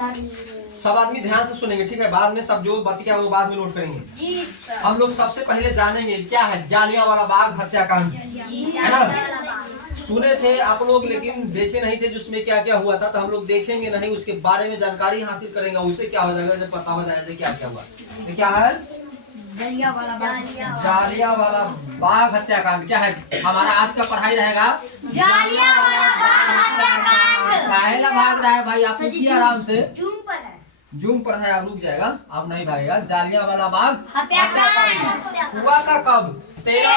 सब आदमी ध्यान से सुनेंगे, ठीक है। बाद में सब जो बच गया वो बाद में नोट करेंगे जी। हम लोग सबसे पहले जानेंगे क्या है जालियांवाला बाग हत्याकांड, है ना। सुने थे आप लोग लेकिन देखे नहीं थे जिसमें क्या क्या हुआ था, तो हम लोग देखेंगे नहीं, उसके बारे में जानकारी हासिल करेंगे। उससे क्या हो जाएगा जब पता हो जाएगा क्या क्या हुआ। तो क्या है जालियांवाला बाग हत्याकांड। क्या है हमारा आज का पढ़ाई रहेगा जालियांवाला बाग हत्याकांड। पहला भाग रहा है भाई, आप रुकिए आराम से। जूम पर है आप रुक जाएगा, आप नहीं भागेगा। जालियांवाला बाग हत्याकांड हुआ था कब? 13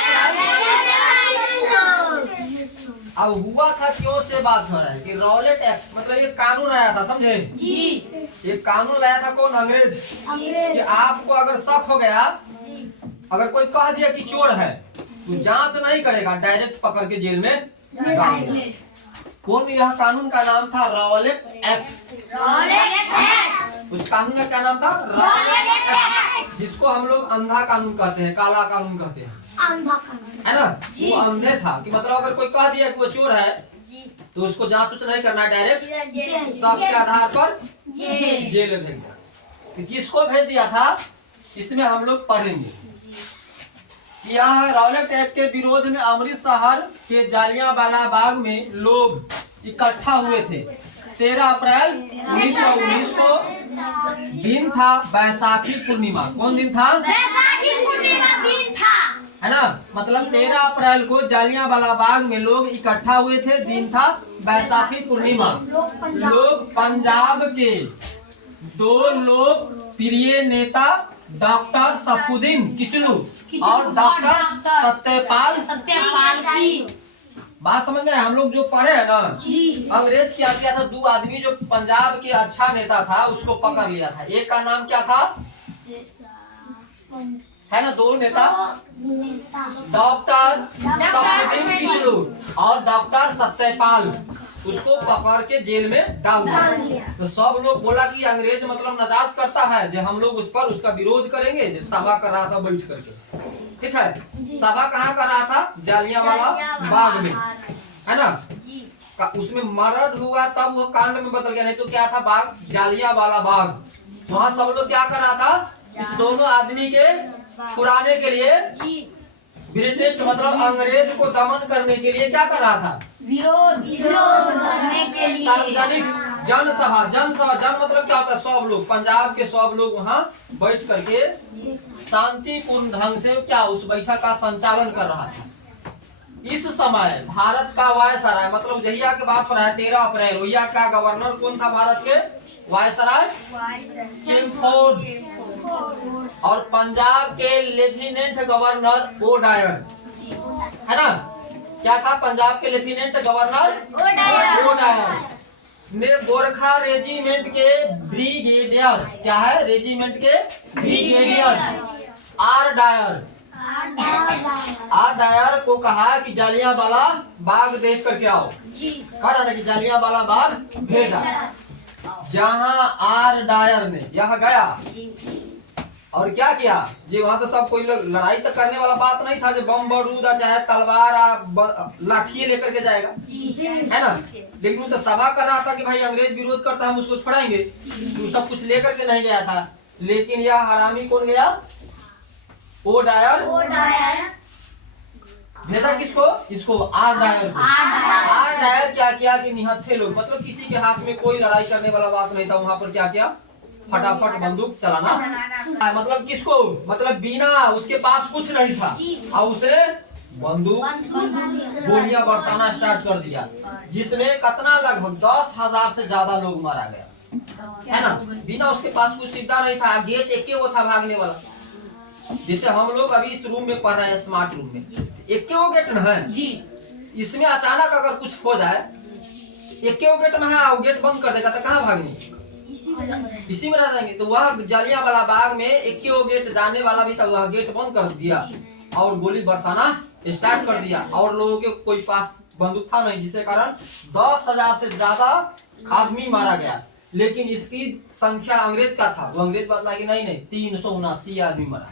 अब हुआ था क्यों से बात हो रहा है कि रॉलेट एक्ट मतलब ये कानून आया था, समझे जी। ये कानून लाया था कौन? अंग्रेज। कि आपको अगर शक हो गया, अगर कोई कह दिया कि चोर है तो जांच नहीं करेगा, डायरेक्ट पकड़ के जेल में डाल देगा। कौन? यह कानून का नाम था रॉलेट एक्ट। उस कानून का क्या नाम था? रॉलेट एक्ट, जिसको हम लोग अंधा कानून कहते हैं, काला कानून कहते हैं, है ना। वो अंधे था कि मतलब अगर कोई कह दिया कि वो चोर है तो उसको जांच उच नहीं करना, डायरेक्ट शक के आधार पर जेल में भेज दिया। तो किसको भेज दिया था इसमें हम लोग पढ़ेंगे। यह रॉलेट एक्ट के विरोध में अमृतसर के जालियांवाला बाग में लोग इकट्ठा हुए थे। 13 अप्रैल 1919 को दिन था बैसाखी पूर्णिमा। कौन दिन था? बैसाखी पूर्णिमा दिन था, है ना। मतलब 13 अप्रैल को जालियांवाला बाग में लोग इकट्ठा हुए थे, दिन था बैसाखी पूर्णिमा। लोग पंजाब के 2 लोकप्रिय नेता डॉक्टर सफुद्दीन किचलू और डॉक्टर सत्यपाल की बात समझ में। हम लोग जो पढ़े है ना, अंग्रेज क्या किया था, 2 आदमी जो पंजाब के अच्छा नेता था उसको पकड़ लिया था। एक का नाम क्या था? है ना, 2 नेता, डॉक्टर सफुद्दीन किचलू और डॉक्टर सत्यपाल, उसको पकड़ के जेल में डाल दिया। तो सब लोग बोला कि अंग्रेज मतलब नाजायज करता है, जो हम लोग उस पर उसका विरोध करेंगे। जो सभा कर रहा था बैठ करके, ठीक है। सभा कहाँ कर रहा था? जालियांवाला बाग में, है ना। उसमें मर्डर हुआ तब वो कांड में बदल गया, नहीं तो क्या था? बाग जालियांवाला बाग। वहाँ सब लोग क्या कर रहा था? इस दोनों आदमी के छुड़ाने के लिए, ब्रिटिश मतलब अंग्रेज को दमन करने के लिए क्या कर रहा था? विरोध करने के लिए सार्वजनिक जनसभा। जन मतलब क्या होता है? सब लोग, पंजाब के सब लोग वहाँ बैठ करके शांतिपूर्ण ढंग से क्या उस बैठक का संचालन कर रहा था। इस समय भारत का वायसराय मतलब जहिया की बात हो रहा है 13 अप्रैल, वहिया का गवर्नर कौन था भारत के? वायसराय चेमफोर्ड। और पंजाब के लेफ्टिनेंट गवर्नर ओडायर, है ना। क्या था? पंजाब के लेफ्टिनेंट गवर्नर ओडायर ने गोरखा रेजिमेंट के ब्रिगेडियर, क्या है? रेजिमेंट के ब्रिगेडियर आर डायर को कहा कि जालियांवाला बाग देख करके आओ। कहा ना कि जालियांवाला बाग भेजा। जहां आर डायर ने यहाँ गया और क्या किया जी? वहां तो सब कोई लड़ाई तो करने वाला बात नहीं था, जो बम बारूद चाहे तलवार लाठी लेकर के जाएगा, है ना। लेकिन वो तो सभा कर रहा था कि भाई अंग्रेज विरोध करता है, हम उसको छुड़ाएंगे। तो सब कुछ लेकर के नहीं गया था। लेकिन यह हरामी कौन गया? ओ डायर भेजा किसको? इसको आर डायर। आर डायर क्या किया कि निहत्थे लोग मतलब किसी के हाथ में कोई लड़ाई करने वाला बात नहीं था, वहां पर क्या किया? फटाफट बंदूक चलाना। मतलब किसको? मतलब बिना उसके पास कुछ नहीं था और उसे बंदूक गोलियां बरसाना स्टार्ट कर दिया, जिसमें कितना लगभग 10,000 से ज्यादा लोग मारा गया, है ना। बिना उसके पास कुछ सीधा नहीं था। गेट एक वो था भागने वाला, जिसे हम लोग अभी इस रूम में पढ़ रहे हैं, स्मार्ट रूम में एक गेट न है। इसमें अचानक अगर कुछ हो जाए, एक गेट में है, गेट बंद कर देगा तो कहाँ भागने? इसी में रह जाएंगे। तो वह जालियांवाला बाग में एक गेट जाने वाला भी था, वह गेट बंद कर दिया और गोली बरसाना स्टार्ट कर दिया। और लोगों के कोई पास बंदूक था नहीं, जिसके कारण 10,000 से ज्यादा आदमी मारा गया। लेकिन इसकी संख्या अंग्रेज का था, वो अंग्रेज बतला कि नहीं 379 आदमी मरा,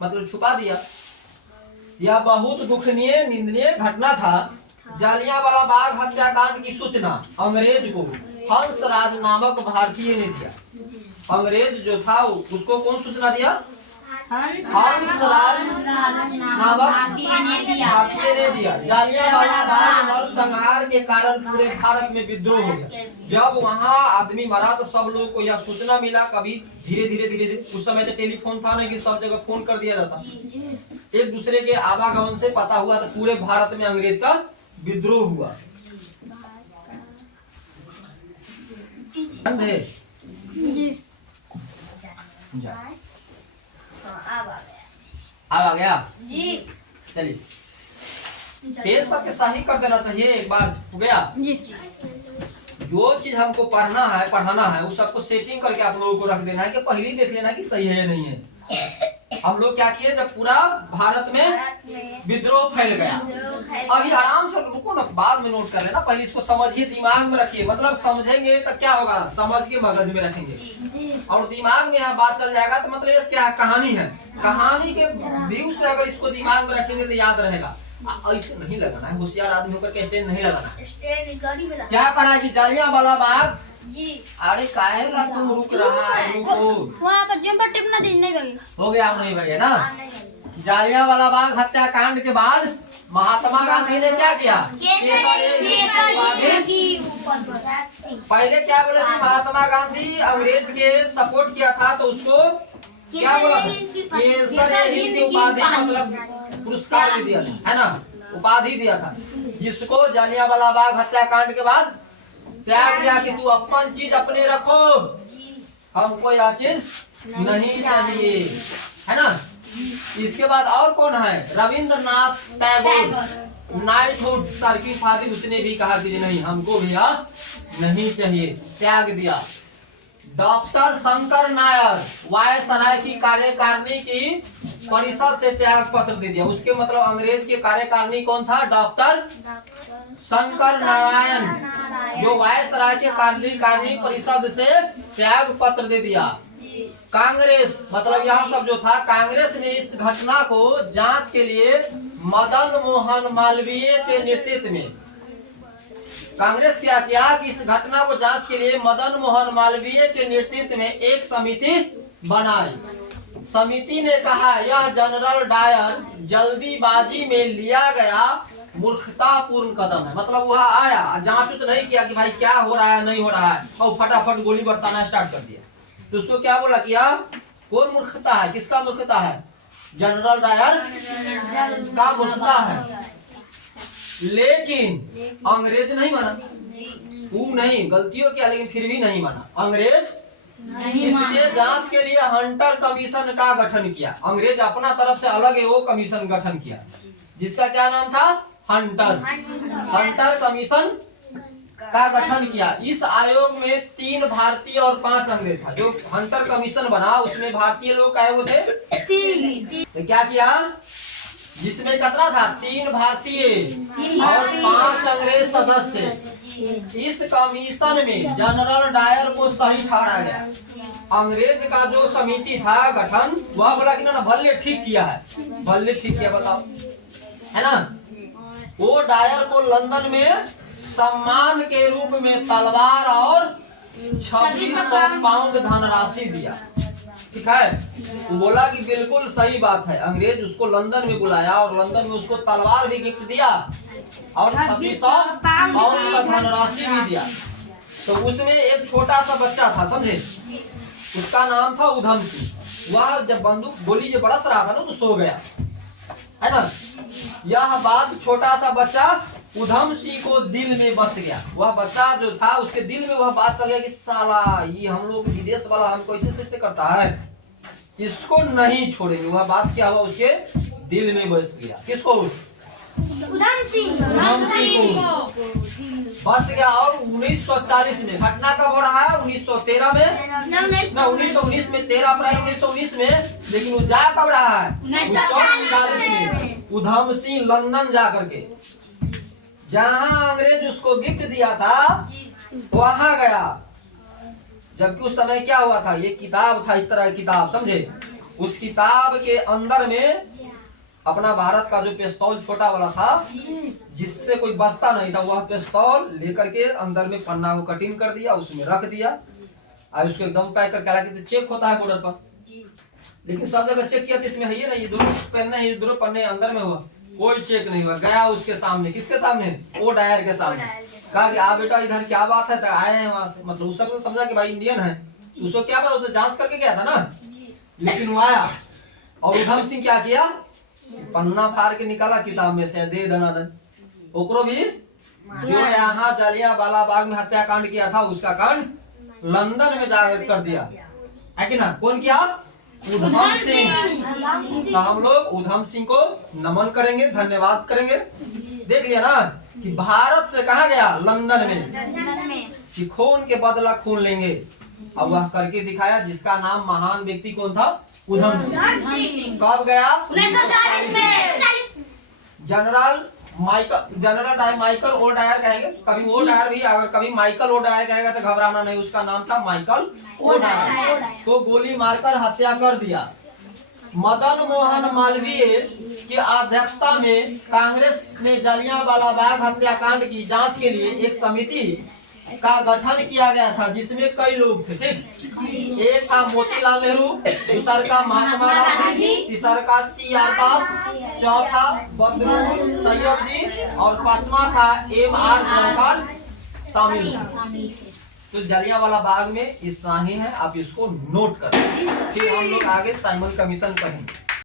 मतलब छुपा दिया। यह बहुत दुखनीय निंदनीय घटना था जालियांवाला बाग हत्याकांड की सूचना अंग्रेज को हंसराज नामक भारतीय ने दिया। अंग्रेज जो था उसको कौन सूचना दिया? हंसराज नामक भारतीय ने दिया। जालियांवाला बाग नरसंहार के कारण पूरे भारत में विद्रोह हो गया। जब वहाँ आदमी मरा तो सब लोगों को यह सूचना मिला। कभी धीरे धीरे उस समय तो टेलीफोन था नहीं कि सब जगह फोन कर दिया जाता, एक दूसरे के आवागमन से पता हुआ तो पूरे भारत में अंग्रेज का विद्रोह हुआ। अब आ गया जी। चलिए पेज सबके सही कर देना चाहिए। एक बार हो गया। जो चीज हमको पढ़ना है पढ़ाना है उस सबको सेटिंग करके आप लोगों को रख देना है कि पहले ही देख लेना कि सही है या नहीं है। हम लोग क्या किए जब पूरा भारत में विद्रोह फैल गया, अभी आराम से रुको ना, बाद में नोट कर लेना, पहले इसको समझिए, दिमाग में रखिए। मतलब समझेंगे तो क्या होगा, समझ के मगज में रखेंगे और दिमाग में यह बात चल जाएगा तो मतलब ये क्या कहानी है, कहानी के व्यू से अगर इसको दिमाग में रखेंगे तो याद रहेगा। ऐसे नहीं लगाना है, होशियार आदमी होकर के स्टैंड नहीं लगाना है। क्या करा कि जालियांवाला बाग जी। अरे काहे ला तुम रुक रहा है, रुको। वहाँ पर जम पर टिपना दिन नहीं लगेगा। हो गया नहीं भैया ना। जालियांवाला बाग हत्याकांड के बाद महात्मा गांधी ने क्या किया? पहले क्या बोले थे महात्मा गांधी? अंग्रेज के सपोर्ट किया था तो उसको क्या बोला? केसर हिंद की उपाधि मतलब पुरस्कार भी दिया था, है ना, उपाधि दिया था, जिसको जालियांवाला बाग हत्याकांड के बाद त्याग दिया कि तू अपन चीज अपने रखो, हमको यह चीज नहीं चाहिए, है ना। इसके बाद और कौन है? रविंद्रनाथ टैगोर, नाइटहुड सर की फादी, उसने भी कहा कि नहीं हमको भी यह नहीं चाहिए, त्याग दिया। डॉक्टर शंकर नायर वायसराय की कार्यकारिणी की परिषद से त्याग पत्र दे दिया। उसके मतलब अंग्रेज के कार्यकारिणी कौन था? डॉक्टर शंकर नारायण, जो वायसराय के कार्यकारिणी परिषद से त्याग पत्र दे दिया। कांग्रेस मतलब यहाँ सब जो था, कांग्रेस ने इस घटना को जांच के लिए मदन मोहन मालवीय के नेतृत्व में, कांग्रेस क्या किया कि इस घटना को जांच के लिए मदन मोहन मालवीय के नेतृत्व में एक समिति बनाई। समिति ने कहा यह जनरल डायर जल्दीबाजी में लिया गया मूर्खतापूर्ण कदम है। मतलब वह आया, जांच नहीं किया कि भाई क्या हो रहा है नहीं हो रहा है, और फटाफट गोली बरसाना स्टार्ट कर दिया। तो उसको क्या बोला किया? कौन मूर्खता है? किसका मूर्खता है? जनरल डायर का मूर्खता है। लेकिन अंग्रेज नहीं माना, वो नहीं, गलतियों किया लेकिन फिर भी नहीं माना अंग्रेज। इसके जांच के लिए हंटर कमीशन का गठन किया। अंग्रेज अपना तरफ से अलग वो कमीशन गठन किया जिसका क्या नाम था? हंटर कमीशन का गठन किया। इस आयोग में 3 भारतीय और 5 अंग्रेज था। जो हंटर कमीशन बना उसमें भारतीय लोग आए हुए थे। तो क्या किया? जिसमें कितना था? 3 भारतीय और 5 अंग्रेज सदस्य। इस कमीशन में जनरल डायर को सही ठहरा गया। अंग्रेज का जो समिति था गठन, वह बोला कि ना भले ठीक किया है, भले ठीक किया, बताओ, है ना। वो डायर को लंदन में सम्मान के रूप में तलवार और 2600 पाउंड धनराशि दिया। ठीक है, वो बोला कि बिल्कुल सही बात है। अंग्रेज उसको लंदन में बुलाया और लंदन में उसको तलवार भी गिफ्ट दिया और 2600 पाउंड का धनराशि भी दिया। तो उसमें एक छोटा सा बच्चा था, समझे, उसका नाम था उधम सिंह। वह जब बंदूक गोली जो बरस रहा था ना तो सो गया, है ना। यह बात छोटा सा बच्चा उधम सिंह को दिल में बस गया। वह बच्चा जो था उसके दिल में वह बात चल गया कि साला ये हम लोग विदेश वाला हमको ऐसे करता है, इसको नहीं छोड़ेंगे। वह बात क्या हुआ, उसके दिल में बस गया। किसको? उधम सिंह को बस गया। और 1940 में घटना कब हो रहा है? 1913 में ना 1919 में, 13 अप्रैल 1919 में। लेकिन वो जा कब रहा है? 1940 में। उधम सिंह लंदन जा करके जहाँ अंग्रेज उसको गिफ्ट दिया था वहां गया। जबकि उस समय क्या हुआ था, ये किताब था, इस तरह की किताब, समझे। उस किताब के अंदर में अपना भारत का जो पिस्तौल छोटा वाला था, जिससे कोई बचता नहीं था, वह पिस्तौल लेकर के अंदर में पन्ना को कटिंग कर दिया, उसमें रख दिया और उसको एकदम पैक करके, हालांकि चेक होता है बॉर्डर पर, लेकिन सब जगह चेक किया तो इसमें है ये नहीं, ये दोनों पन्ने, ये दोनों पन्ने अंदर में हुआ, कोई चेक नहीं हुआ। गया उसके सामने, किसके सामने? ओ डायर के सामने। कहा कि आ बेटा इधर क्या बात है, तो आए हैं वहां से, मतलब उस समय समझा कि भाई इंडियन है, उसको क्या पता, तो जांच करके गया था ना। लेकिन वो आया और उधम सिंह क्या किया, पन्ना फाड़ के निकाला किताब में से, दे दनादन ओकरो भी, जो यहाँ जलियांवाला बाग में हत्याकांड किया था, उसका कांड लंदन में जाकर कर दिया है कि ना। कौन किया? उधम सिंह। तो हम लोग उधम सिंह को नमन करेंगे, धन्यवाद करेंगे। देख लिया ना कि भारत से कहा गया, लंदन में, कि खून के बदला खून लेंगे। अब वह करके दिखाया, जिसका नाम महान व्यक्ति कौन था? उधम सिंह। कब गया? 1940 में। जनरल माइकल ओ डायर कहेंगे, कभी ओ डायर भी, अगर कभी माइकल ओ डायर कहेगा तो घबराना नहीं, उसका नाम था माइकल ओ डायर। तो गोली मारकर हत्या कर दिया। मदन मोहन मालवीय की अध्यक्षता में कांग्रेस ने जलियांवाला बाग हत्याकांड की जांच के लिए एक समिति का गठन किया गया था, जिसमें कई लोग थे। ठीक, एक था मोतीलाल नेहरू, दूसरा का महात्मा गांधी, तीसरा का CR दास, चौथा बद्रुद्दीन तैयब जी और पांचवा था MR जयपाल शामिल था। तो जलियांवाला बाग में इतना ही है, आप इसको नोट करें। फिर हम लोग आगे साइमन कमीशन पढ़ेंगे।